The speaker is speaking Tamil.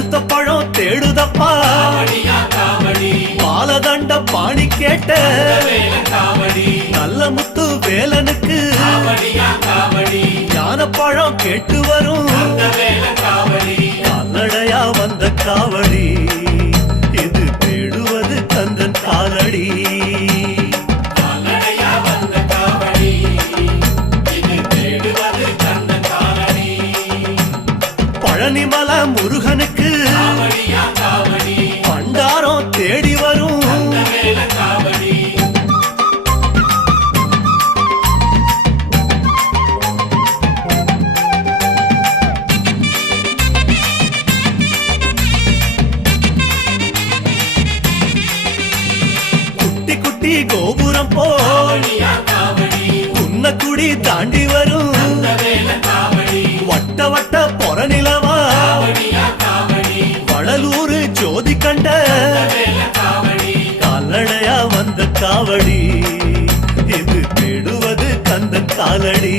பழுத்த பழம் தேடுதப்பா பாலதண்ட பாணி கேட்ட நல்ல முத்து வேலனுக்கு ஞான பழம் கேட்டு வரும் கால்நடையா வந்த காவடி இது தேடுவது கந்தன் காலடி பழனிமல முருகனுக்கு பண்டாரம் தேடி வரும் குட்டி குட்டி கோபுரம் போ குன்னக்குடி தாண்டி வரும் வட்ட வட்ட பொறநிலவா வடலூரு ஜோதி கண்ட கால்நடையா வந்த காவடி இது தேடுவது கந்தன் காலடி